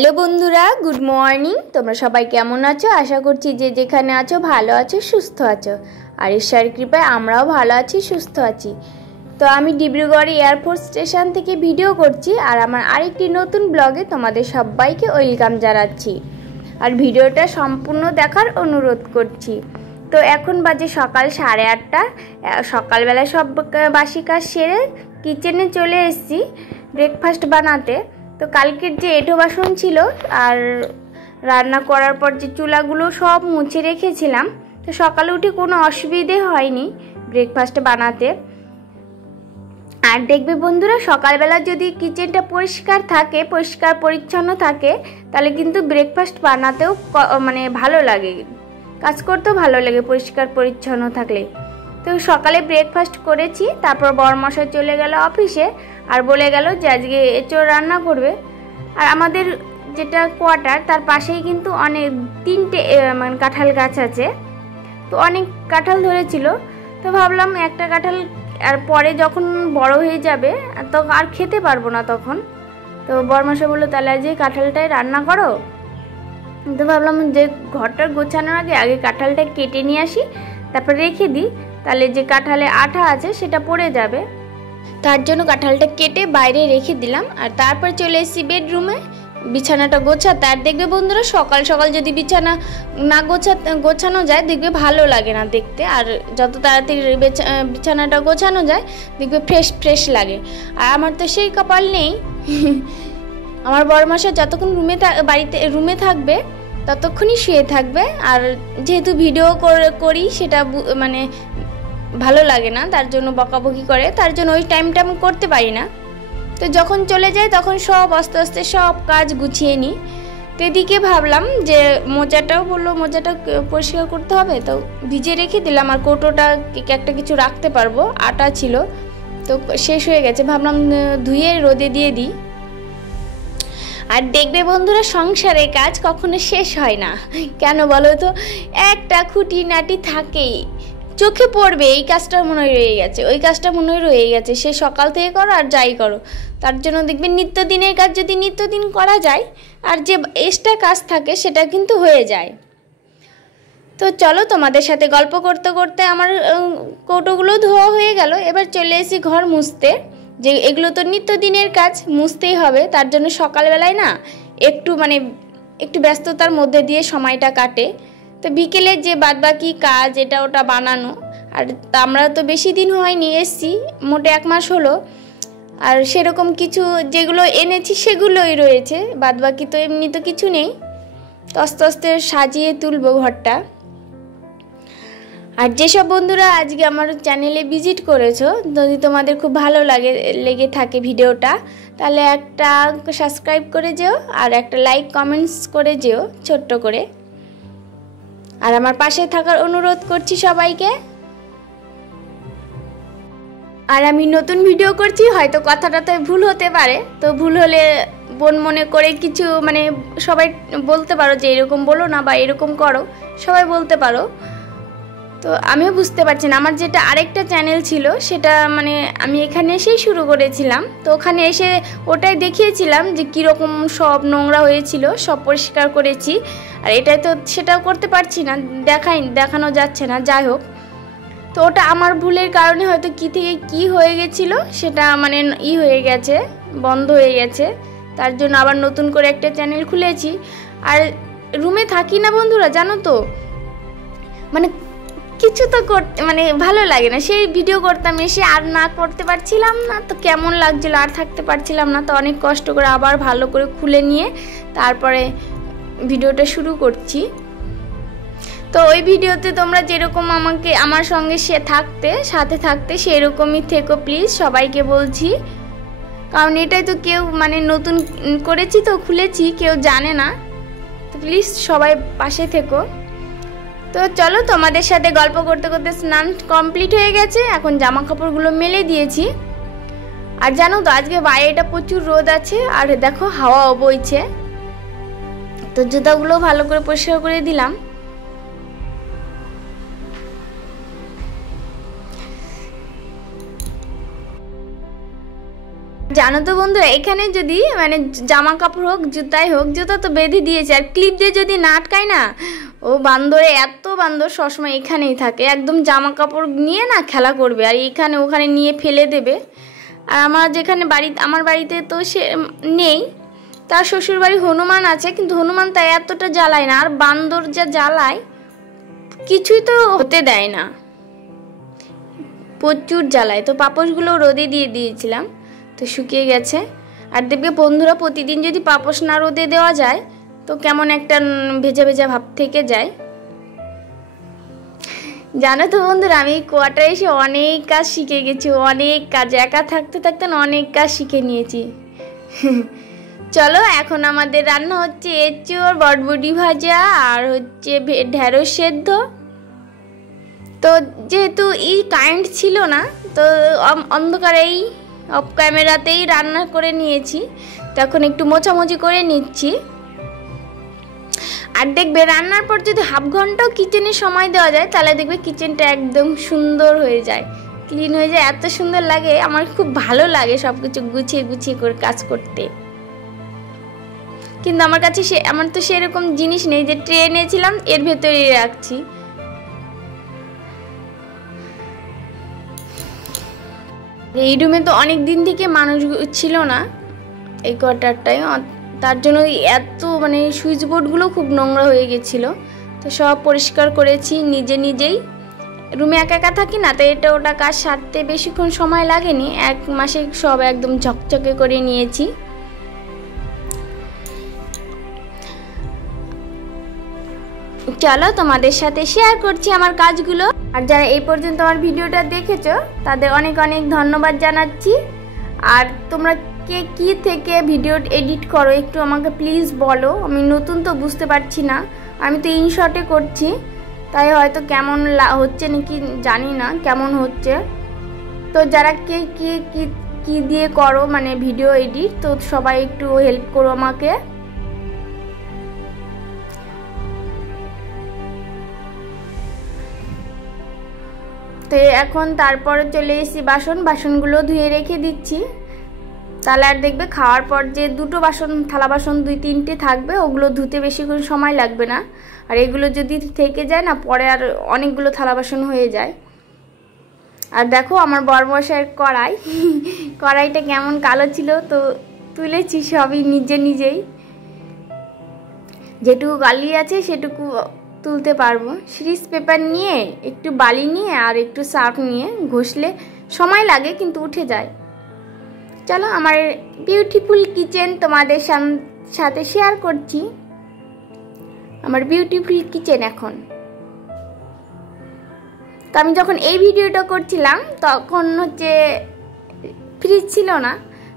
Hello বন্ধুরা, good morning. তোমরা সবাই কেমন আছো? আশা করছি যে যেখানে আছো ভালো আছো, সুস্থ আছো। আর ঈশ্বরের কৃপায় আমরাও ভালো আছি, সুস্থ আছি। তো আমি ডিব্রুগড় এয়ারফোর্স স্টেশন থেকে ভিডিও করছি, আর আমার আরেকটি নতুন ব্লগে তোমাদের সবাইকে ওয়েলকাম জানাচ্ছি। আর ভিডিওটা সম্পূর্ণ দেখার অনুরোধ করছি। তো এখন বাজে সকাল 8:30। সকালবেলা সব বাসি কাজ সেরে কিচেনে চলে এসেছি ব্রেকফাস্ট বানাতে। তো কালকের যে এঁঠো বাসন ছিল আর রান্না করার পর যে চুলাগুলো সব মুছে রেখেছিলাম, তো সকালে উঠে কোনো অসুবিধে হয়নি ব্রেকফাস্ট বানাতে। আর দেখবে বন্ধুরা, সকালবেলা যদি কিচেনটা পরিষ্কার থাকে, পরিষ্কার পরিচ্ছন্ন থাকে, তাহলে কিন্তু ব্রেকফাস্ট বানাতেও মানে ভালো লাগে, কাজ করতেও ভালো লাগে পরিষ্কার পরিচ্ছন্ন থাকলে। তো সকালে ব্রেকফাস্ট করেছি, তারপর বরমশাই চলে গেল অফিসে আর বলে গেল যে আজকে এঁচোড় রান্না করবে। আর আমাদের যেটা কোয়ার্টার তার পাশেই কিন্তু অনেক 3টে মানে কাঁঠাল গাছ আছে, তো অনেক কাঁঠাল ধরেছিল। তো ভাবলাম একটা কাঁঠাল আর পরে যখন বড় হয়ে যাবে তো আর খেতে পারবো না তখন। তো বরমশাই বললো তাহলে আজকে কাঁঠালটাই রান্না করো। তো ভাবলাম যে ঘরটা গোছানোর আগে কাঁঠালটা কেটে নিয়ে আসি, তারপর রেখে দিই, তাহলে যে কাঁঠালে আঠা আছে সেটা পড়ে যাবে। তার জন্য কাঁঠালটা কেটে বাইরে রেখে দিলাম। আর তারপর চলে এসেছি বেডরুমে বিছানাটা গোছাতে। আর দেখবে বন্ধুরা, সকাল সকাল যদি বিছানা না গোছানো যায় দেখবে ভালো লাগে না দেখতে। আর যত তাড়াতাড়ি বিছানাটা গোছানো যায় দেখবে ফ্রেশ ফ্রেশ লাগে। আর আমার তো সেই কপাল নেই। আমার বড়মশাই যতক্ষণ রুমে থাকবে ততক্ষণই শুয়ে থাকবে। আর যেহেতু ভিডিও করি সেটা মানে ভালো লাগে না, তার জন্য বকাবকি করে, তার জন্য ওই টাইমটা আমি করতে পারি না। তো যখন চলে যায় তখন সব আস্তে আস্তে সব কাজ গুছিয়ে নিই। তো এদিকে ভাবলাম যে মোজাটাও বললো মোজাটা পরিষ্কার করতে হবে, তো ভিজে রেখে দিলাম। আর কৌটোটা একটা কিছু রাখতে পারবো, আটা ছিল, তো শেষ হয়ে গেছে, ভাবলাম ধুয়ে রোদে দিয়ে দিই। আর দেখবে বন্ধুরা, সংসারের কাজ কখনো শেষ হয় না, কেন বলো তো? একটা খুঁটিনাটি থাকেই, চোখে পড়বে এই কাজটা মনে হয় রয়ে গেছে, ওই কাজটা মনে হয় রয়ে গেছে, সে সকাল থেকে করো আর যাই করো। তার জন্য দেখবে নিত্যদিনের কাজ যদি নিত্যদিন করা যায়, আর যে এক্সট্রা কাজ থাকে সেটা কিন্তু হয়ে যায়। তো চলো, তোমাদের সাথে গল্প করতে করতে আমার কৌটোগুলো ধোয়া হয়ে গেল। এবার চলে এসেছি ঘর মুছতে, যে এগুলো তো নিত্যদিনের কাজ, মুছতেই হবে। তার জন্য সকালবেলায় না একটু ব্যস্ততার মধ্যে দিয়ে সময়টা কাটে। তো বিকেলে যে বাদবাকি কাজ এটা ওটা বানানো, আর আমরা তো বেশি দিন হয়নি এসছি, মোটে 1 মাস হলো। আর সেরকম কিছু যেগুলো এনেছি সেগুলোই রয়েছে, বাদবাকি তো এমনি তো কিছু নেই। তো আস্তে আস্তে সাজিয়ে তুলবো ঘরটা। আর যেসব বন্ধুরা আজকে আমার চ্যানেলে ভিজিট করেছো, যদি তোমাদের খুব ভালো লেগে থাকে ভিডিওটা, তাহলে একটা সাবস্ক্রাইব করে যেও, আর একটা লাইক কমেন্টস করে যেও ছোট্ট করে। আর আমার পাশে থাকার অনুরোধ করছি সবাইকে। আর আমি নতুন ভিডিও করছি, হয়তো কথাটাতে ভুল হতে পারে, তো ভুল হলে বোন মনে করে কিছু সবাই বলতে পারো যে এরকম বলো না বা এরকম করো, সবাই বলতে পারো। তো আমিও বুঝতে পারছি না, আমার যেটা আরেকটা চ্যানেল ছিল সেটা আমি এখানে এসেই শুরু করেছিলাম। তো ওখানে এসে ওটাই দেখিয়েছিলাম যে কীরকম সব নোংরা হয়েছিল, সব পরিষ্কার করেছি। আর এটাই তো সেটাও করতে পারছি না, দেখানো যাচ্ছে না। যাই হোক, তো ওটা আমার ভুলের কারণে হয়তো কী থেকে কী হয়ে গেছিলো, সেটা হয়ে গেছে, বন্ধ হয়ে গেছে। তার জন্য আবার নতুন করে একটা চ্যানেল খুলেছি। আর রুমে থাকি না বন্ধুরা, জানো তো, কিছু তো করতে ভালো লাগে না। সেই ভিডিও করতাম, এসে আর না করতে পারছিলাম না, তো কেমন লাগছিল, আর থাকতে পারছিলাম না। তো অনেক কষ্ট করে আবার ভালো করে খুলে নিয়ে তারপরে ভিডিওটা শুরু করছি। তো ওই ভিডিওতে তোমরা যেরকম আমার সঙ্গে সাথে থাকতে সেরকমই থেকো প্লিজ, সবাইকে বলছি। কারণ এটাই তো কেউ নতুন করেছি, তো খুলেছি, কেউ জানে না, তো প্লিজ সবাই পাশে থেকো। তো চলো, তোমাদের সাথে গল্প করতে করতে স্নান কমপ্লিট হয়ে গেছে, এখন জামা কাপড়গুলো মেলে দিয়েছি। আর জানো তো, আজকে বাইরেটা প্রচুর রোদ আছে, আর দেখো হাওয়াও বইছে। তো জুতাগুলো ভালো করে পরিষ্কার করে দিলাম। জানো তো বন্ধুরা, এখানে যদি মানে জামা কাপড় হোক জুতাই হোক, জুতা তো বেঁধে দিয়েছে, আর ক্লিপ দিয়ে যদি না আটকায় না, ও বান্দরে এত বান্দর সবসময় এখানেই থাকে, একদম জামা কাপড় নিয়ে না খেলা করবে আর এখানে ওখানে নিয়ে ফেলে দেবে। আর আমার যেখানে আমার বাড়িতে তো সে নেই, তার শ্বশুরবাড়ি হনুমান আছে, কিন্তু হনুমান তা এতটা জ্বালায় না, আর বান্দর যা জ্বালায় কিছুই তো হতে দেয় না, প্রচুর জ্বালায়। তো পাপোশগুলো রোদে দিয়ে দিয়েছিলাম, তো শুকিয়ে গেছে। আর দেখবে বন্ধুরা, প্রতিদিন যদি পাপোশ না রোদে দেওয়া যায় তো কেমন একটা ভেজা ভেজা ভাব থেকে যায়। জানো তো বন্ধুরা, আমি কোয়ার্টারে এসে অনেক কাজ শিখে গেছি, অনেক কাজ, একা থাকতে থাকতে অনেক কাজ শিখে নিয়েছি। চলো, এখন আমাদের রান্না হচ্ছে এঁচোড়, বটবটি ভাজা আর হচ্ছে ঢেঁড়স সেদ্ধ। তো যেহেতু কারেন্ট ছিল না, তো অন্ধকারেই অফ ক্যামেরাতেই রান্না করে নিয়েছি, তখন একটু মোছামুছি করে নিচ্ছি। আর দেখবে রান্নার পর যদি হাফ ঘন্টাও কিচেনে সময় দেওয়া যায়, তাহলে দেখবে কিচেনটা একদম সুন্দর হয়ে যায়, ক্লিন হয়ে যায়, এত সুন্দর লাগে। আমার খুব ভালো লাগে সব কিছু গুছিয়ে গুছিয়ে করে কাজ করতে। কিন্তু আমার কাছে আমার তো সেরকম জিনিস নেই যে ট্রে এনেছিলাম এর ভেতরেই রাখছি। এই রুমে তো অনেক দিন থেকে মানুষ ছিল না, এই কোয়ার্টারটায়, তার জন্য এত মানে সুইচ বোর্ডগুলো খুব নোংরা হয়ে গেছিল, তো সব পরিষ্কার করেছি নিজেই। রুমে একা একা থাকি না, তো এটা ওটা কাজ সারতে বেশিক্ষণ সময় লাগেনি, 1 মাসে সব একদম ঝকঝকে করে নিয়েছি। চলো, তোমাদের সাথে শেয়ার করছি আমার কাজগুলো। আর যারা এই পর্যন্ত আমার ভিডিওটা দেখেছো তাদের অনেক অনেক ধন্যবাদ জানাচ্ছি। আর তোমরা কে কি থেকে ভিডিও এডিট করো একটু আমাকে প্লিজ বলো, আমি নতুন তো বুঝতে পারছি না, আমি তো ইনশর্টে করছি, তাই হয়তো কেমন হচ্ছে নাকি জানি না কেমন হচ্ছে। তো যারা কে কি দিয়ে করো মানে ভিডিও এডিট, তো সবাই একটু হেল্প করো আমাকে। তো এখন তারপরে চলে এসেছি বাসনগুলো ধুয়ে রেখে দিচ্ছি, তাহলে আর দেখবে খাওয়ার পর যে দুটো থালা বাসন 2-3টে থাকবে, ওগুলো ধুতে বেশিক্ষণ সময় লাগবে না। আর এগুলো যদি থেকে যায় না, পরে আর অনেকগুলো থালা বাসন হয়ে যায়। আর দেখো আমার বড়মশাইয়ের কড়াইটা কেমন কালো ছিল, তো তুলেছি সবই নিজেই, যেটুকু গালি আছে সেটুকু তুলতে পারবো। সিরিজ পেপার নিয়ে একটু বালি নিয়ে আর একটু সার্ফ নিয়ে ঘষলে সময় লাগে, কিন্তু উঠে যায়। চলো, আমার বিউটিফুল কিচেন তোমাদের সাথে শেয়ার করছি, আমার বিউটিফুল কিচেন এখন। তো আমি যখন এই ভিডিওটা করছিলাম তখন হচ্ছে ফ্রিজ ছিল না,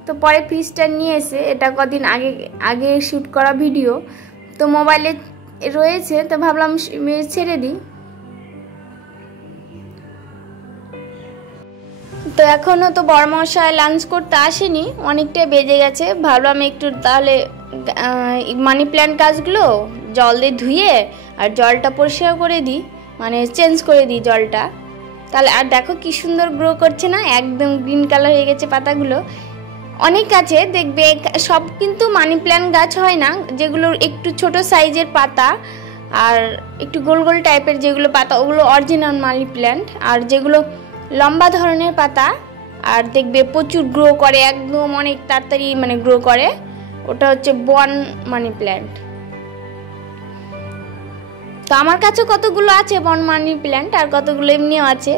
তো পরে ফ্রিজটা নিয়ে এসে, এটা কদিন আগে শ্যুট করা ভিডিও, তো মোবাইলে রয়েছে, তো ভাবলাম ছেড়ে দিই। তো এখনও তো বড়মশাই লাঞ্চ করতে আসেনি, অনেকটাই বেজে গেছে, ভাবলাম একটু তাহলে মানি প্ল্যান্ট গাছগুলো জল দিয়ে ধুয়ে আর জলটা পরিষ্কার করে দিই, মানে চেঞ্জ করে দিই জলটা, তাহলে আর দেখো কি সুন্দর গ্রো করছে না, একদম গ্রিন কালার হয়ে গেছে পাতাগুলো। অনেক আছে দেখবে, সব কিন্তু মানি প্ল্যান্ট গাছ হয় না, যেগুলো একটু ছোট সাইজের পাতা আর একটু গোল গোল টাইপের যেগুলো পাতা, ওগুলো অরিজিনাল মানি প্ল্যান্ট। আর যেগুলো লম্বা ধরনের পাতা আর দেখবে প্রচুর গ্রো করে, একদম অনেক তাড়াতাড়ি মানে গ্রো করে, ওটা হচ্ছে বন মানি প্ল্যান্ট। তো আমার কাছে কতগুলো আছে বন মানি প্ল্যান্ট, আর কতগুলো এমনিও আছে,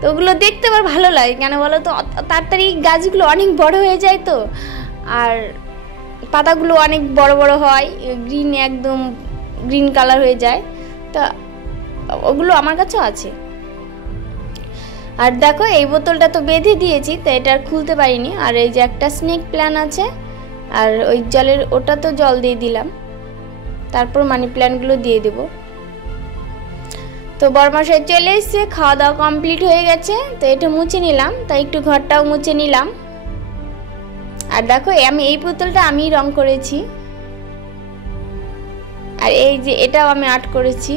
তো ওগুলো দেখতে আবার ভালো লাগে, কেন বলো তো, তাড়াতাড়ি গাছগুলো অনেক বড় হয়ে যায়, তো আর পাতাগুলো অনেক বড় বড় হয়, গ্রিন একদম গ্রিন কালার হয়ে যায়, তো ওগুলো আমার কাছেও আছে। আর দেখো এই বোতলটা তো বেঁধে দিয়েছি, তো এটা আর খুলতে পারিনি। আর এই যে একটা স্নেক প্ল্যান্ট আছে, আর ওই জলের ওটা তো জল দিয়ে দিলাম, তারপর মানি প্ল্যান্টগুলো দিয়ে দেবো। তো বড়মশাই চলে এসছে, খাওয়া দাওয়া কমপ্লিট হয়ে গেছে, তো এটা মুছে নিলাম, তাই একটু ঘরটাও মুছে নিলাম। আর দেখো আমি এই বোতলটা আমি রং করেছি, আর এই যে এটাও আমি আর্ট করেছি,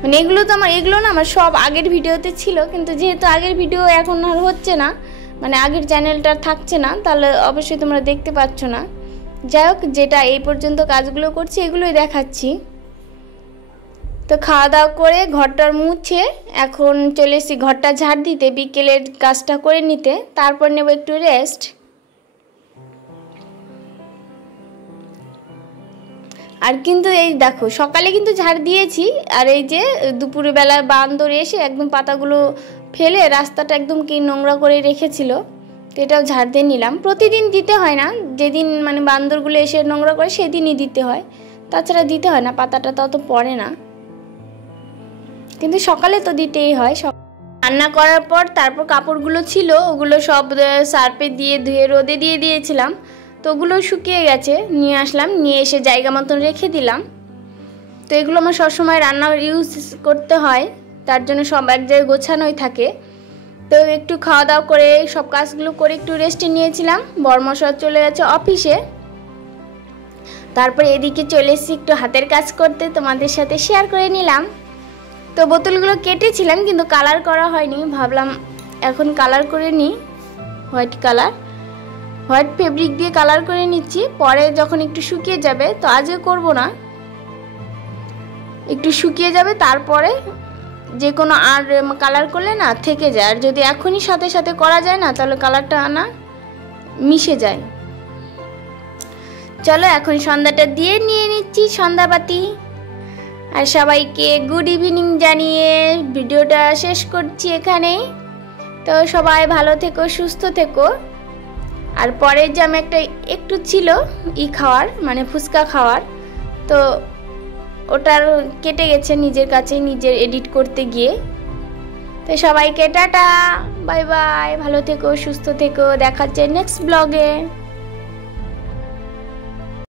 মানে এগুলো তো এগুলো না আমার সব আগের ভিডিওতে ছিল, কিন্তু যেহেতু আগের ভিডিও এখন আর হচ্ছে না, মানে আগের চ্যানেলটা থাকছে না, তাহলে অবশ্যই তোমরা দেখতে পাচ্ছ না। যাই হোক, যেটা এই পর্যন্ত কাজগুলো করছি এগুলোই দেখাচ্ছি। তো খাওয়া দাওয়া করে ঘরটার মুছে এখন চলে এসেছি ঘরটা ঝাড় দিতে, বিকেলের কাজটা করে নিতে, তারপর নেব একটু রেস্ট। আর কিন্তু এই দেখো সকালে কিন্তু ঝাড় দিয়েছি, আর এই যে দুপুরে বেলা বান্দর এসে একদম পাতাগুলো ফেলে রাস্তাটা একদম কি নোংরা করে রেখেছিল, তো এটাও ঝাড় দিয়ে নিলাম। প্রতিদিন দিতে হয় না, যেদিন মানে বান্দরগুলো এসে নোংরা করে সেদিনই দিতে হয়, তাছাড়া দিতে হয় না, পাতাটা তত পড়ে না, কিন্তু সকালে তো দিতেই হয়। রান্না করার পর তারপর কাপড়গুলো ছিল ওগুলো সব সার্ফে দিয়ে ধুয়ে রোদে দিয়ে দিয়েছিলাম, তো ওগুলো শুকিয়ে গেছে, নিয়ে আসলাম, নিয়ে এসে জায়গা মতন রেখে দিলাম। তো এগুলো আমার সবসময় রান্না ইউজ করতে হয়, তার জন্য সব এক জায়গায় গোছানোই থাকে। তো একটু খাওয়া দাওয়া করে সব কাজগুলো করে একটু রেস্টে নিয়েছিলাম। বড়মশাই চলে গেছে অফিসে, তারপরে এদিকে চলে এসেছি একটু হাতের কাজ করতে, তোমাদের সাথে শেয়ার করে নিলাম। তো বোতলগুলো কেটেছিলাম কিন্তু কালার করা হয়নি, ভাবলাম এখন কালার করে নিই, হোয়াইট ফেব্রিক দিয়ে কালার করে নিচ্ছি, পরে যখন একটু শুকিয়ে যাবে, তো আজকে করব না, একটু শুকিয়ে যাবে তারপরে যে কোনো আর কালার করলে না থেকে যায়, আর যদি এখনই সাথে সাথে করা যায় না তাহলে কালারটা না মিশে যায়। চলো এখন সন্ধ্যাটা দিয়ে নিয়ে নিচ্ছি সন্ধ্যাবাতি, আর সবাইকে গুড ইভিনিং জানিয়ে ভিডিওটা শেষ করছি এখানেই। তো সবাই ভালো থেকো, সুস্থ থেকো। আর পরের যে আমি একটু ছিল খাওয়ার মানে ফুচকা খাওয়ার, তো ওটার কেটে গেছে নিজের কাছে, নিজের এডিট করতে গিয়ে। তো সবাইকে টাটা, বাই বাই, ভালো থেকো, সুস্থ থেকো, দেখা হচ্ছে নেক্সট ব্লগে।